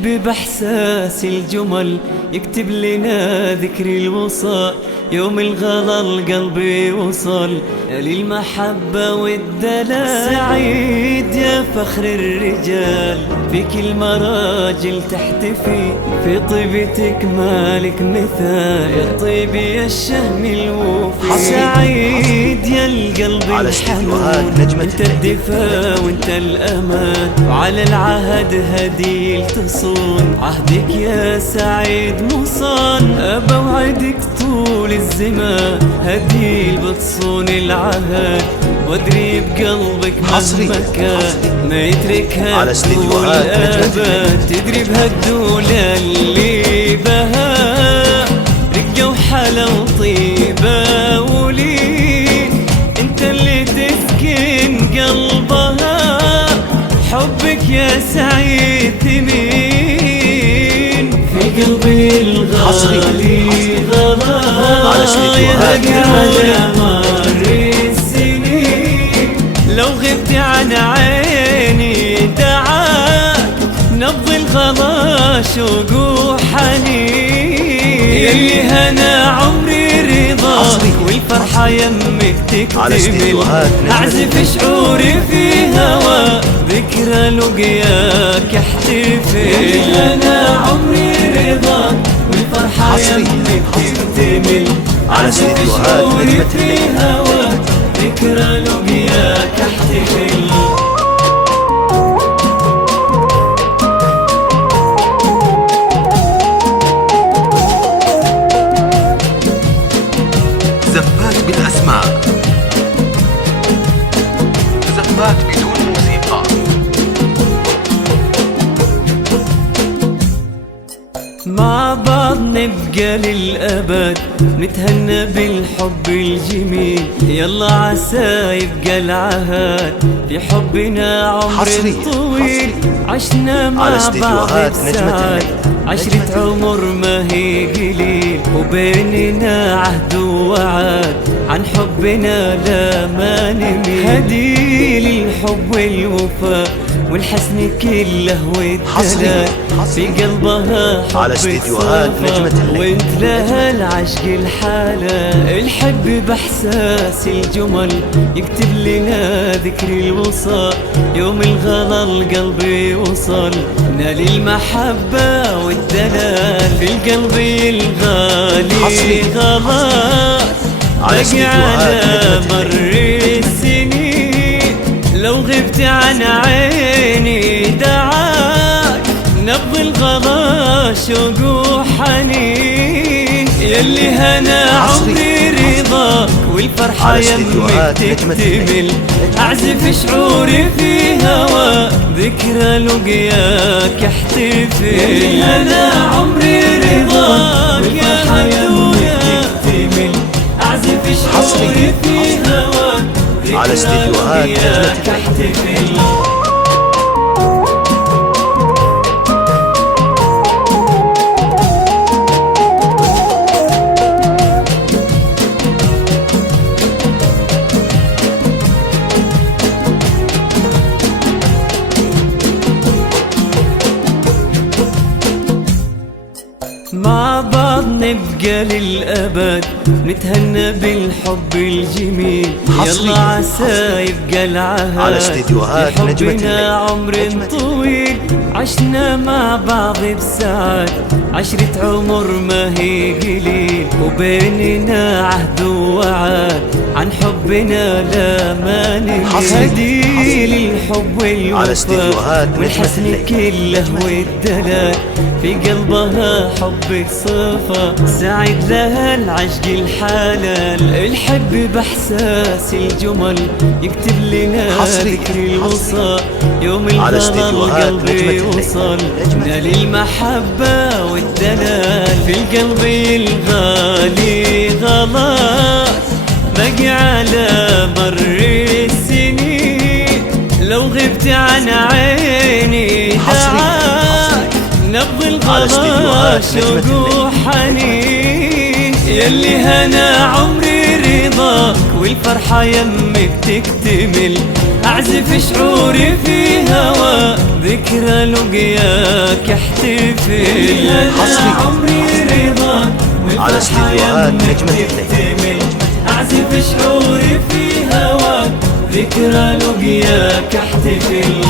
الحب بإحساس الجمل يكتب لنا ذكر الوصال. يوم الغلا القلب وصل للمحبة والدلال. سعيد يا فخر الرجال فيك المراجل تحتفي، في طيبتك مالك مثال، يا طيب يا الشهم الوفي. سعيد يا القلب الحنون انت الدفا وانت الامان، وعلى العهد هديل تصون عهدك يا سعيد مصان. أبوعدك طول الزمان هديل بتصون العهد، وادري بقلبك مهما كان ما يتركها طول الأبد. تدري بهالدولة اللي بها رقة وحلا وطيبة ولين، انت اللي تسكن قلبها، حبك يا سعيد ثمين في قلبي الغالي غلايا على مر السنين. لو غبت عن عيني دعاك نبض الغلا شوق وحنين، يلي هنا عمري رضاك والفرحة يمك تكتمل. أعزف شعوري في هوا ذكرى لقياك احتفل، يلي هنا عمري رضاك والفرحة يمك تكتمل. أعزف شعوري في هوا ذكرى لقياك احتفل. زفات بالأسماء، زفات بدون موسيقى. مع بعض نبقى للأبد نتهنى بالحب الجميل، يلا عسى يبقى العهد في حبنا عمر طويل. عشنا مع بعض بسعاد عشرة عمر ما هي قليل، وبيننا عهد ووعد عن حبنا لا ما نميل. هديل الحب والوفاء والحسن كله والدلال، في قلبها حب الصفا وانت لها العشق الحالة. الحب بإحساس الجمل يكتب لنا ذكر الوصال، يوم الغلا القلب وصل نال المحبة والدلال. في القلب الغالي غلاك بقي على مر السنين، لو غبت عن عيني دعاك نبض الغلا شوق وحنين، يلي هنا عمري رضاك والفرحة يمك تكتمل. أعزف شعوري في هوا ذكرى لقياك احتفل، يلي هنا عمري رضاك والفرحة يمك تكتمل. أعزف شعوري في هوا على استديوهات نجمة احتفل. مع بعض نبقى للأبد نتهنى بالحب الجميل، يلا عسى يبقى العهد على استديوهات حبنا عمر طويل. عشنا مع بعض بسعاد عشرة عمر ما هي قليل، وبيننا عهد ووعد عن حبنا لا ما نميل. هديل الحب والوفاء والحسن كله والدلال، في قلبها حبك صفا سعيد لها العشق الحلال. الحب بإحساس الجمل يكتب لنا ذكر الوصال، يوم الغلا القلب وصل نال المحبة والدلال. في القلب الغالي غلاك بقي على مر السنين، لو غبت عن عيني دعاك نبض الغلا شوق وحنين، يلي هنا عمري رضاك والفرحة يمك تكتمل. أعزف شعوري في هوا ذكرى لقياك احتفل. حصري عمري رضاك على استديوهات نجمة الليل. أعزف شعوري في هواك ذكرى لقياك احتفل.